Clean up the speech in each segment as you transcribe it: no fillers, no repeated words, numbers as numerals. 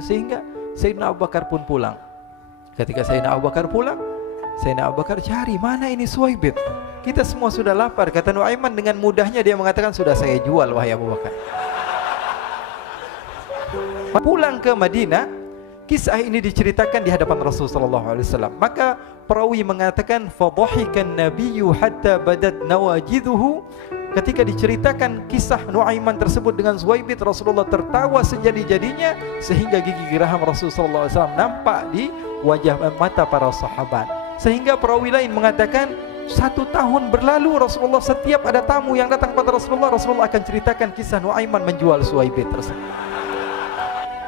sehingga Sayyidina Abu Bakar pun pulang. Ketika Sayyidina Abu Bakar pulang, Sayyidina Abu Bakar cari, mana ini Suwaibit? Kita semua sudah lapar. Kata Nuaiman dengan mudahnya dia mengatakan, sudah saya jual wahai Abu Bakar. Pulang ke Madinah, kisah ini diceritakan di hadapan Rasulullah SAW. Maka perawi mengatakan, fadhahikan nabiyyu hatta badat nawajiduhu. Ketika diceritakan kisah Nuaiman tersebut dengan Suwaibit, Rasulullah tertawa sejadi-jadinya sehingga gigi geraham Rasulullah SAW nampak di wajah mata para sahabat. Sehingga perawi lain mengatakan 1 tahun berlalu Rasulullah setiap ada tamu yang datang pada Rasulullah akan ceritakan kisah Nuaiman menjual Suwaibit tersebut.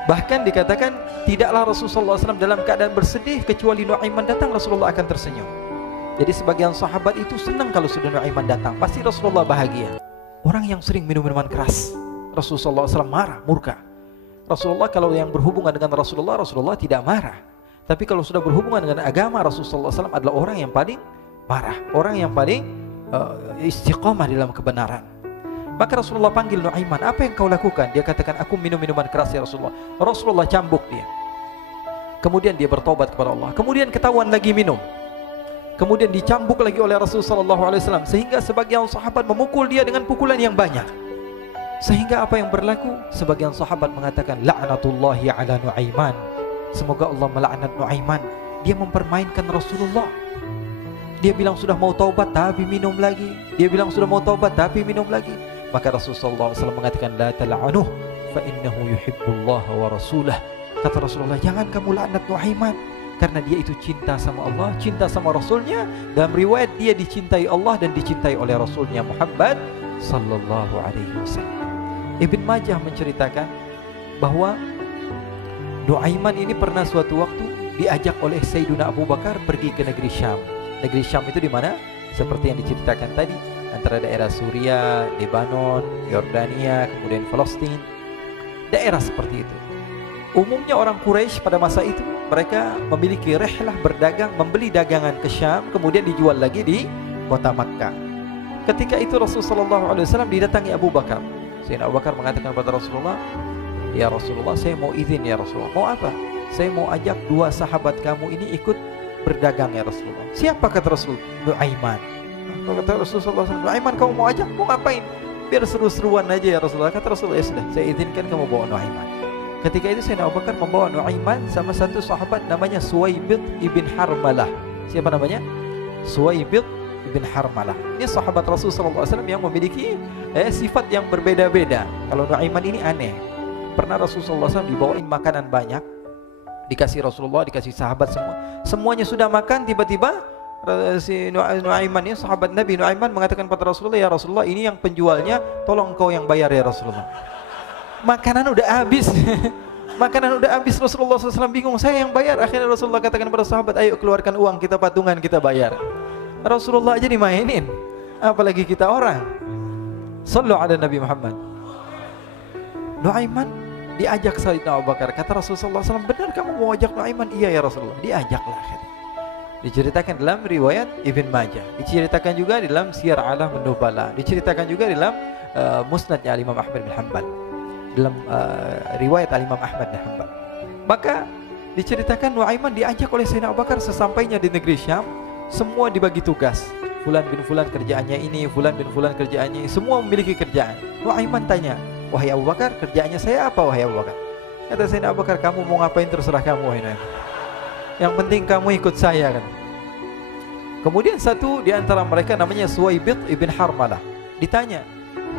Bahkan dikatakan tidaklah Rasulullah SAW dalam keadaan bersedih kecuali Nuaiman datang Rasulullah akan tersenyum. Jadi sebagian sahabat itu senang kalau sudah Nuaiman datang, pasti Rasulullah bahagia. Orang yang sering minum minuman keras, Rasulullah SAW marah, murka. Rasulullah kalau yang berhubungan dengan Rasulullah tidak marah. Tapi kalau sudah berhubungan dengan agama, Rasulullah SAW adalah orang yang paling marah, orang yang paling istiqamah dalam kebenaran. Maka Rasulullah panggil Nuaiman, apa yang kau lakukan? Dia katakan, aku minum minuman keras ya Rasulullah. Rasulullah cambuk dia. Kemudian dia bertobat kepada Allah. Kemudian ketahuan lagi minum. Kemudian dicambuk lagi oleh Rasulullah SAW, sehingga sebagian sahabat memukul dia dengan pukulan yang banyak. Sehingga apa yang berlaku? Sebagian sahabat mengatakan, la'natullahi ala Nuaiman. Semoga Allah melaknat Nuaiman. Dia mempermainkan Rasulullah. Dia bilang sudah mau taubat tapi minum lagi. Dia bilang sudah mau taubat tapi minum lagi. Maka Rasulullah SAW mengatakan, la tal'anuh fa innahu yuhibbullah wa rasulah. Kata Rasulullah, jangan kamu laknat Nuaiman, karena dia itu cinta sama Allah, cinta sama Rasulnya. Dalam riwayat dia dicintai Allah dan dicintai oleh Rasulnya Muhammad sallallahu alaihi wasallam. Ibn Majah menceritakan bahwa Nuaiman ini pernah suatu waktu diajak oleh Sayyidina Abu Bakar pergi ke negeri Syam. Negeri Syam itu di mana? Seperti yang diceritakan tadi, antara daerah Suriah, Lebanon, Yordania, kemudian Palestina. Daerah seperti itu. Umumnya orang Quraisy pada masa itu mereka memiliki rihlah berdagang, membeli dagangan ke Syam, kemudian dijual lagi di kota Makkah. Ketika itu Rasulullah SAW didatangi Abu Bakar. Sayyidina Abu Bakar mengatakan kepada Rasulullah, ya Rasulullah, saya mau izin ya Rasulullah. Mau apa? Saya mau ajak 2 sahabat kamu ini ikut berdagang ya Rasulullah. Siapa kata Rasul? Nuaiman. Kata Rasulullah SAW, Nuaiman kamu mau ajak? Mau ngapain? Biar seru-seruan aja ya Rasulullah. Kata Rasulullah, ya sudah, saya izinkan kamu bawa Nuaiman. Ketika itu Sayyidina Abu Bakar membawa Nuaiman sama satu sahabat namanya Suwaibit ibn Harmalah. Siapa namanya? Suwaibit ibn Harmalah. Ini sahabat Rasulullah SAW yang memiliki sifat yang berbeda-beda. Kalau Nuaiman ini aneh. Pernah Rasulullah SAW dibawain makanan banyak, dikasih Rasulullah, dikasih sahabat semua. Semuanya sudah makan, tiba-tiba si Nuaiman ini, sahabat Nabi Nuaiman mengatakan kepada Rasulullah, ya Rasulullah, ini yang penjualnya, tolong engkau yang bayar ya Rasulullah. Makanan udah habis. Makanan udah habis, Rasulullah SAW bingung, saya yang bayar. Akhirnya Rasulullah katakan kepada sahabat, ayo keluarkan uang, kita patungan, kita bayar. Rasulullah aja dimainin, apalagi kita orang. Sallu ala Nabi Muhammad. Nuaiman diajak Sayyidina Abu Bakar. Kata Rasulullah SAW, benar kamu mau ajak Nuaiman? Iya ya Rasulullah. Diajaklah akhirnya. Diceritakan dalam riwayat Ibn Majah, diceritakan juga dalam Siyar A'lam An-Nubala, diceritakan juga dalam Musnadnya Imam Ahmad bin Hanbal, dalam riwayat Imam Ahmad bin Hanbal. Maka diceritakan Nuaiman diajak oleh Sayyidina Abu Bakar. Sesampainya di negeri Syam, semua dibagi tugas. Fulan bin Fulan kerjaannya ini, Fulan bin Fulan kerjaannya ini, semua memiliki kerjaan. Nuaiman tanya, wahai Abu Bakar, kerjaannya saya apa wahai Abu Bakar? Kata Sayyidina Abu Bakar, kamu mau ngapain terserah kamu wahai Nuaiman. Yang penting kamu ikut saya kan. Kemudian satu di antara mereka namanya Suwaibit ibn Harmalah ditanya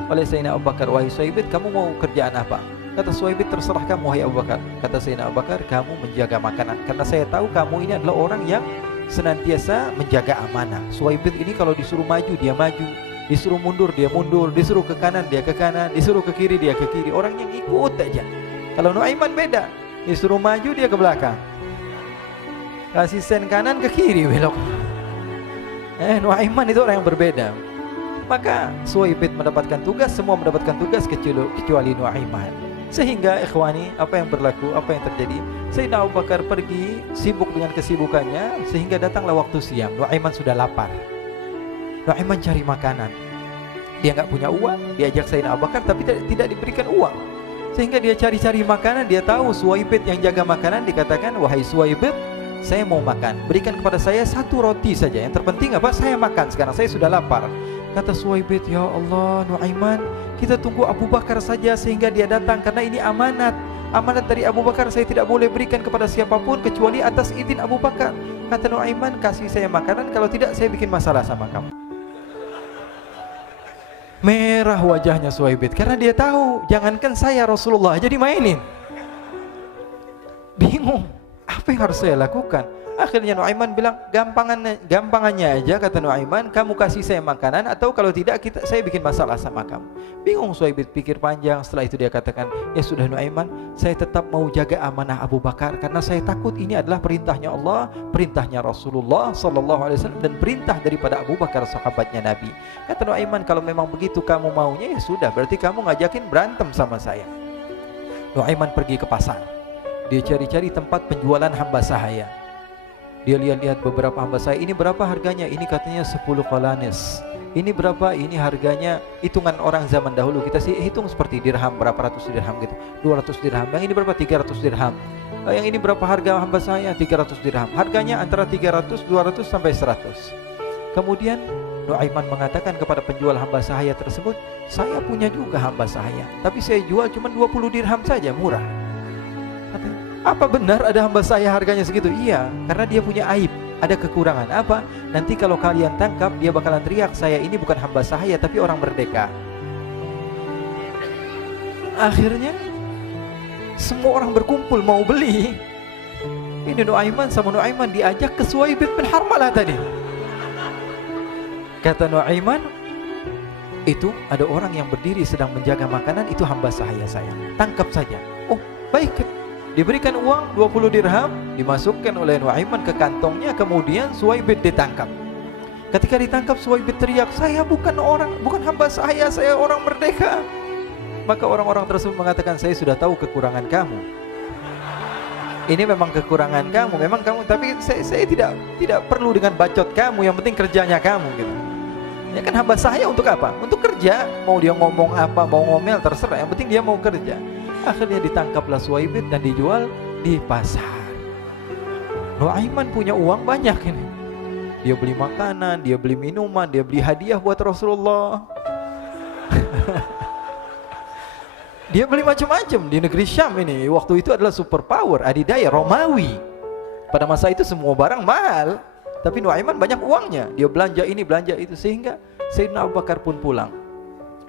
oleh Sayyidina Abu Bakar, wahai Suwaibit, kamu mau kerjaan apa? Kata Suwaibit, terserah kamu wahai Abu Bakar. Kata Sayyidina Abu Bakar, kamu menjaga makanan, karena saya tahu kamu ini adalah orang yang senantiasa menjaga amanah. Suwaibit ini kalau disuruh maju dia maju, disuruh mundur dia mundur, disuruh ke kanan dia ke kanan, disuruh ke kiri dia ke kiri. Orang yang ikut aja. Kalau Nuaiman beda, disuruh maju dia ke belakang, kasih sen kanan ke kiri belok. Nuaiman itu orang yang berbeda. Maka Suwaibit mendapatkan tugas, semua mendapatkan tugas kecuali Nuaiman. Sehingga ikhwani, apa yang berlaku, apa yang terjadi? Sayyidina Abu Bakar pergi sibuk dengan kesibukannya, sehingga datanglah waktu siang. Nuaiman sudah lapar. Nuaiman cari makanan. Dia nggak punya uang, diajak Sayyidina Abu Bakar tapi tidak diberikan uang. Sehingga dia cari-cari makanan, dia tahu Suwaibid yang jaga makanan, dikatakan, wahai Suwaibid, saya mau makan, berikan kepada saya 1 roti saja. Yang terpenting apa? Saya makan sekarang, saya sudah lapar. Kata Suwaibid, ya Allah Nuaiman, kita tunggu Abu Bakar saja sehingga dia datang, karena ini amanat. Amanat dari Abu Bakar, saya tidak boleh berikan kepada siapapun kecuali atas izin Abu Bakar. Kata Nuaiman, kasih saya makanan, kalau tidak saya bikin masalah sama kamu. Merah wajahnya Suwaibid, karena dia tahu, jangankan saya, Rasulullah jadi mainin. Bingung, apa yang harus saya lakukan? Akhirnya Nuaiman bilang, gampangannya aja, kata Nuaiman, kamu kasih saya makanan, atau kalau tidak saya bikin masalah sama kamu. Bingung Suwaibid, pikir panjang. Setelah itu dia katakan, ya sudah Nuaiman, saya tetap mau jaga amanah Abu Bakar, karena saya takut ini adalah perintahnya Allah, perintahnya Rasulullah SAW, dan perintah daripada Abu Bakar, sahabatnya Nabi. Kata Nuaiman, kalau memang begitu kamu maunya, ya sudah, berarti kamu ngajakin berantem sama saya. Nuaiman pergi ke pasar, dia cari-cari tempat penjualan hamba sahaya. Dia lihat-lihat beberapa hamba sahaya, ini berapa harganya? Ini katanya 10 qalanis. Ini berapa? Ini harganya, hitungan orang zaman dahulu, kita sih hitung seperti dirham, berapa ratus dirham gitu, 200 dirham. Yang ini berapa? 300 dirham. Yang ini berapa harga hamba sahaya? 300 dirham. Harganya antara 300, 200 sampai 100. Kemudian Nuaiman mengatakan kepada penjual hamba sahaya tersebut, saya punya juga hamba sahaya, tapi saya jual cuma 20 dirham saja, murah. Katanya, apa benar ada hamba saya harganya segitu? Iya, karena dia punya aib, ada kekurangan. Apa? Nanti kalau kalian tangkap, dia bakalan teriak, saya ini bukan hamba sahaya tapi orang merdeka. Akhirnya semua orang berkumpul mau beli. Ini Nuaiman sama Nuaiman diajak ke Suwaibid bin Harmalah tadi. Kata Nuaiman, itu ada orang yang berdiri sedang menjaga makanan, itu hamba sahaya saya, tangkap saja. Oh baik. Diberikan uang 20 dirham, dimasukkan oleh Nuaiman ke kantongnya, kemudian Suwaibid ditangkap. Ketika ditangkap, Suwaibid teriak, saya bukan hamba saya orang merdeka. Maka orang-orang tersebut mengatakan, saya sudah tahu kekurangan kamu. Ini memang kekurangan kamu, memang kamu, tapi saya tidak perlu dengan bacot kamu, yang penting kerjanya kamu gitu. Ya kan hamba saya untuk apa? Untuk kerja, mau dia ngomong apa, mau ngomel terserah, yang penting dia mau kerja. Akhirnya ditangkaplah Suwaibid dan dijual di pasar. Nuaiman punya uang banyak ini. Dia beli makanan, dia beli minuman, dia beli hadiah buat Rasulullah. Dia beli macam-macam di negeri Syam ini. Waktu itu adalah superpower, adidaya Romawi. Pada masa itu semua barang mahal, tapi Nuaiman banyak uangnya. Dia belanja ini, belanja itu, sehingga Sayyidina Abu Bakar pun pulang.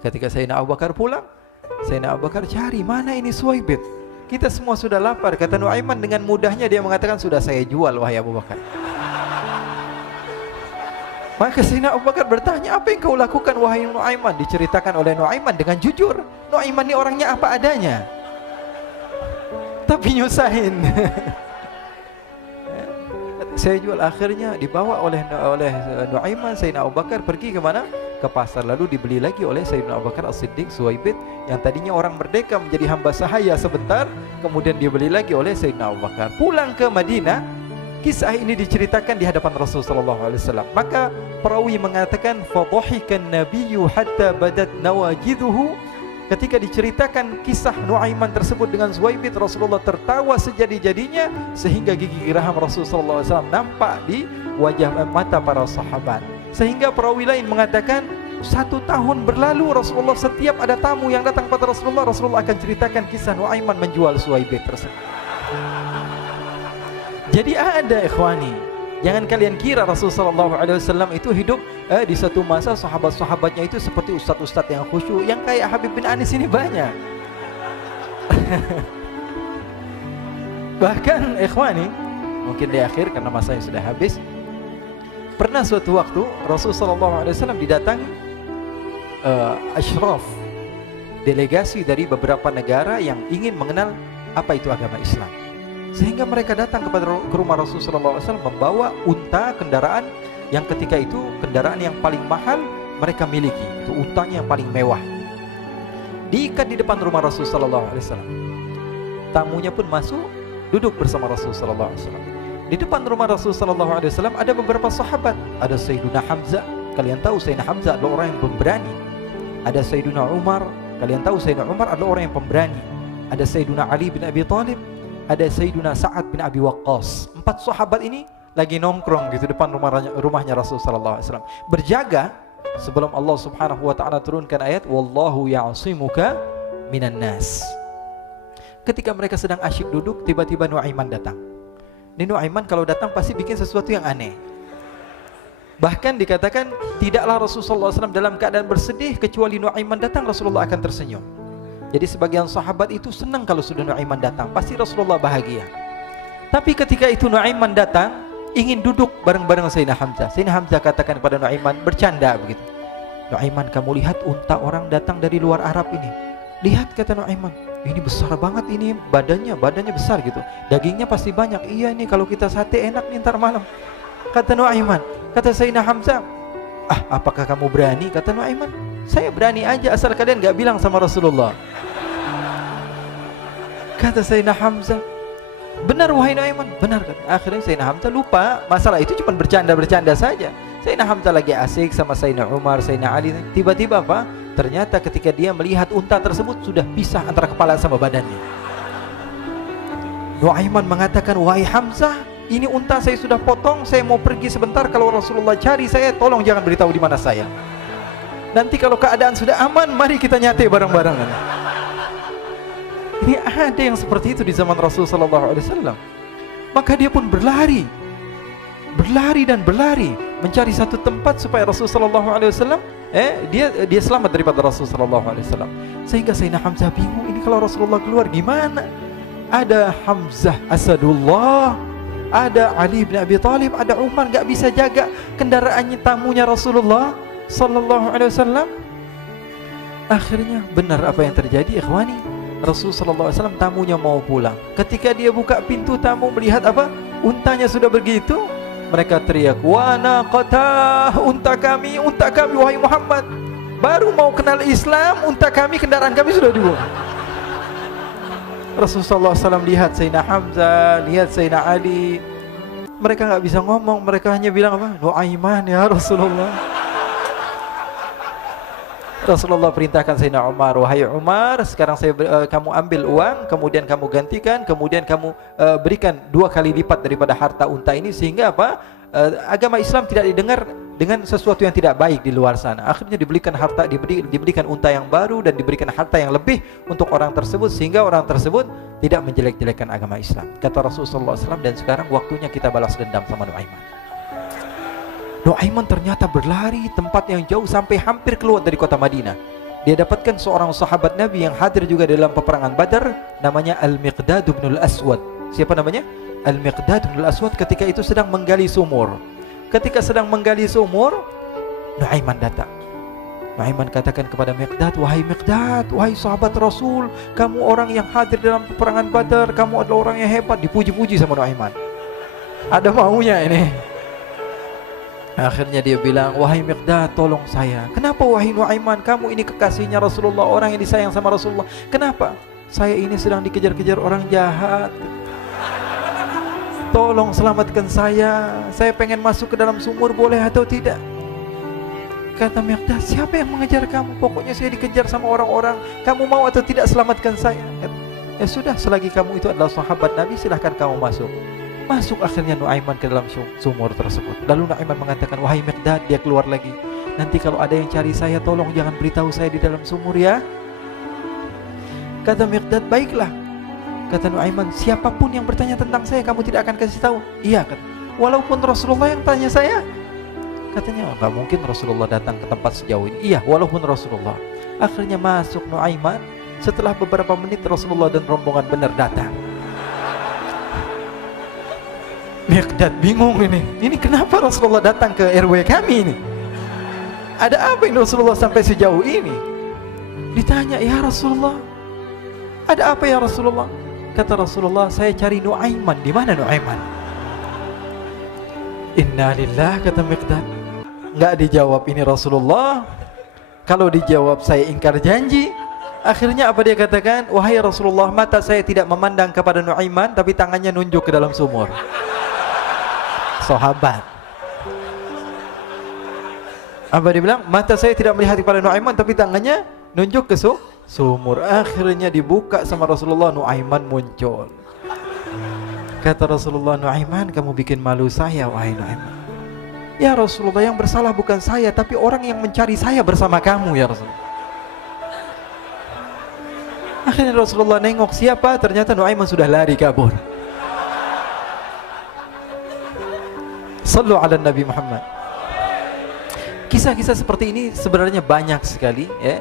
Ketika Sayyidina Abu Bakar pulang, Sayyidina Abu Bakar cari, mana ini Suwaibid? Kita semua sudah lapar. Kata Nuaiman dengan mudahnya dia mengatakan, sudah saya jual wahai Abu Bakar. Maka Sayyidina Abu Bakar bertanya, apa yang kau lakukan wahai Nuaiman? Diceritakan oleh Nuaiman dengan jujur. Nuaiman ini orangnya apa adanya, tapi nyusahin. Saya jual. Akhirnya dibawa oleh Nuaiman, Sayyidina Abu Bakar pergi kemana? Ke pasar, lalu dibeli lagi oleh Sayyidina Abu Bakar As-Siddiq. Suwaibid yang tadinya orang merdeka menjadi hamba sahaya sebentar, kemudian dibeli lagi oleh Sayyidina Abu Bakar. Pulang ke Madinah, kisah ini diceritakan di hadapan Rasulullah SAW. Maka perawi mengatakan, fadhahikan nabiyyu hatta badat nawajiduhu. Ketika diceritakan kisah Nuaiman tersebut dengan Suwaibid, Rasulullah tertawa sejadi-jadinya sehingga gigi geraham Rasulullah SAW nampak di wajah mata para sahabat. Sehingga perawi lain mengatakan, 1 tahun berlalu Rasulullah, setiap ada tamu yang datang pada Rasulullah, Rasulullah akan ceritakan kisah Nuaiman menjual Suwaibid tersebut. Jadi ada ikhwani, jangan kalian kira Rasulullah SAW itu hidup di satu masa sahabat-sahabatnya itu seperti ustadz-ustadz yang khusyuk, yang kayak Habib bin Anis ini banyak. Bahkan ikhwani, mungkin di akhir karena masanya sudah habis, pernah suatu waktu Rasulullah SAW didatangi asyraf, delegasi dari beberapa negara yang ingin mengenal apa itu agama Islam. Sehingga mereka datang ke rumah Rasulullah SAW membawa unta, kendaraan yang ketika itu kendaraan yang paling mahal mereka miliki. Itu untanya yang paling mewah. Diikat di depan rumah Rasulullah SAW. Tamunya pun masuk, duduk bersama Rasulullah SAW. Di depan rumah Rasulullah SAW ada beberapa sahabat. Ada Sayyidina Hamzah. Kalian tahu Sayyidina Hamzah adalah orang yang pemberani. Ada Sayyidina Umar. Kalian tahu Sayyidina Umar adalah orang yang pemberani. ada Sayyiduna Ali bin Abi Thalib, ada Sayyiduna Sa'ad bin Abi Waqqas. 4 sahabat ini lagi nongkrong gitu depan rumahnya Rasul sallallahu alaihi wasallam, berjaga sebelum Allah Subhanahu wa taala turunkan ayat wallahu ya'simuka minan nas. Ketika mereka sedang asyik duduk, tiba-tiba Nuaiman datang. Ini Nuaiman kalau datang pasti bikin sesuatu yang aneh. Bahkan dikatakan tidaklah Rasulullah SAW dalam keadaan bersedih, kecuali Nuaiman datang Rasulullah akan tersenyum. Jadi sebagian sahabat itu senang kalau sudah Nuaiman datang, pasti Rasulullah bahagia. Tapi ketika itu Nuaiman datang, ingin duduk bareng-bareng Sayyidina Hamzah. Sayyidina Hamzah katakan kepada Nuaiman, bercanda begitu, Nuaiman, kamu lihat unta orang datang dari luar Arab ini. Lihat, kata Nuaiman, ini besar banget ini, badannya besar gitu, dagingnya pasti banyak. Iya, ini kalau kita sate enak nih ntar malam, kata Nuaiman. Kata Sayyidina Hamzah, apakah kamu berani? Kata Nuaiman, saya berani aja asal kalian gak bilang sama Rasulullah. Kata Sayyidina Hamzah, benar wahai Nuaiman, benar. Akhirnya Sayyidina Hamzah lupa masalah itu, cuma bercanda-bercanda saja. Sayyidina Hamzah lagi asik sama Sayyidina Umar, Sayyidina Ali. Tiba-tiba apa? Ternyata ketika dia melihat unta tersebut sudah pisah antara kepala sama badannya. Nuaiman mengatakan, wahai Hamzah, ini unta saya sudah potong, saya mau pergi sebentar. Kalau Rasulullah cari saya, tolong jangan beritahu di mana saya. Nanti kalau keadaan sudah aman, mari kita nyate bareng-barengan. Ini ada yang seperti itu di zaman Rasulullah SAW. Maka dia pun berlari dan berlari mencari satu tempat supaya Rasulullah SAW dia selamat daripada Rasulullah SAW. Sehingga Sayyidina Hamzah bingung, ini kalau Rasulullah keluar gimana? Ada Hamzah Asadullah, ada Ali bin Abi Thalib, ada Umar, gak bisa jaga kendaraannya tamunya Rasulullah sallallahu alaihi wasallam. Akhirnya benar apa yang terjadi, ikhwani. Rasul sallallahu alaihi wasallam tamunya mau pulang. Ketika dia buka pintu tamu melihat apa? Untanya sudah begitu. Mereka teriak, "Wa naqata, unta kami wahai Muhammad. Baru mau kenal Islam, unta kami, kendaraan kami sudah dibuang." Rasulullah SAW lihat Sayyidina Hamzah, lihat Sayyidina Ali. Mereka nggak bisa ngomong, mereka hanya bilang apa? Nuaiman ya Rasulullah. Rasulullah perintahkan Sayyidina Umar, wahai Umar, sekarang kamu ambil uang, kemudian kamu gantikan, kemudian kamu berikan 2 kali lipat daripada harta unta ini, sehingga apa? Agama Islam tidak didengar dengan sesuatu yang tidak baik di luar sana. Akhirnya diberikan harta, diberikan unta yang baru dan diberikan harta yang lebih untuk orang tersebut, sehingga orang tersebut tidak menjelek-jelekan agama Islam. Kata Rasulullah SAW, dan sekarang waktunya kita balas dendam sama Nuaiman. Nuaiman ternyata berlari tempat yang jauh sampai hampir keluar dari kota Madinah. Dia dapatkan seorang sahabat Nabi yang hadir juga dalam peperangan Badar, namanya Al-Miqdad bin Al-Aswad. Siapa namanya? Al-Miqdad bin Al-Aswad ketika itu sedang menggali sumur. Ketika sedang menggali sumur, Nuaiman datang. Nuaiman katakan kepada Miqdad, wahai Miqdad, wahai sahabat Rasul, kamu orang yang hadir dalam peperangan Badar, kamu adalah orang yang hebat. Dipuji-puji sama Nuaiman. Ada maunya ini. Akhirnya dia bilang, wahai Miqdad, tolong saya. Kenapa wahai Nuaiman? Kamu ini kekasihnya Rasulullah, orang yang disayang sama Rasulullah. Kenapa? Saya ini sedang dikejar-kejar orang jahat. Tolong selamatkan saya. Saya pengen masuk ke dalam sumur, boleh atau tidak? Kata Miqdad, siapa yang mengejar kamu? Pokoknya saya dikejar sama orang-orang. Kamu mau atau tidak selamatkan saya? Ya sudah, selagi kamu itu adalah sahabat Nabi, silahkan kamu masuk. Masuk akhirnya Nuaiman ke dalam sumur tersebut. Lalu Nuaiman mengatakan, wahai Miqdad, dia keluar lagi. Nanti kalau ada yang cari saya, tolong jangan beritahu saya di dalam sumur ya. Kata Miqdad, baiklah. Kata Nuaiman, siapapun yang bertanya tentang saya, kamu tidak akan kasih tahu? Iya, kata. Walaupun Rasulullah yang tanya saya? Katanya, enggak mungkin Rasulullah datang ke tempat sejauh ini. Iya, walaupun Rasulullah. Akhirnya masuk Nuaiman. Setelah beberapa menit Rasulullah dan rombongan benar datang. Miqdad bingung ini. Ini kenapa Rasulullah datang ke RW kami ini? Ada apa ini Rasulullah sampai sejauh ini? Ditanya, ya Rasulullah, ada apa ya Rasulullah? Kata Rasulullah, saya cari Nuaiman. Di mana Nuaiman? Innalillah, kata Miqdad. Enggak dijawab ini Rasulullah. Kalau dijawab saya ingkar janji. Akhirnya apa dia katakan? Wahai Rasulullah, mata saya tidak memandang kepada Nuaiman, tapi tangannya nunjuk ke dalam sumur. Sahabat. Apa dia bilang? Mata saya tidak melihat kepada Nuaiman, tapi tangannya nunjuk ke sumur. Akhirnya dibuka sama Rasulullah, Nuaiman muncul. Kata Rasulullah, Nuaiman, kamu bikin malu saya, wahai Nuaiman. Ya Rasulullah, yang bersalah bukan saya, tapi orang yang mencari saya bersama kamu ya Rasulullah. Akhirnya Rasulullah nengok, siapa? Ternyata Nuaiman sudah lari kabur. Sallu ala Nabi Muhammad. Kisah-kisah seperti ini sebenarnya banyak sekali ya.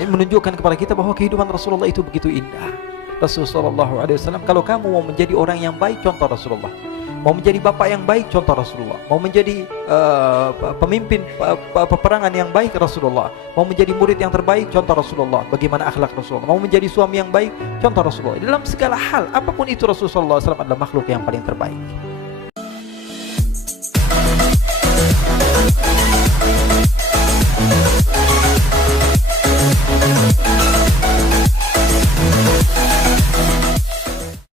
Ini menunjukkan kepada kita bahwa kehidupan Rasulullah itu begitu indah. Rasulullah SAW, kalau kamu mau menjadi orang yang baik, contoh Rasulullah. Mau menjadi bapak yang baik, contoh Rasulullah. Mau menjadi pemimpin peperangan yang baik, Rasulullah. Mau menjadi murid yang terbaik, contoh Rasulullah. Bagaimana akhlak Rasulullah. Mau menjadi suami yang baik, contoh Rasulullah. Dalam segala hal, apapun itu, Rasulullah SAW adalah makhluk yang paling terbaik.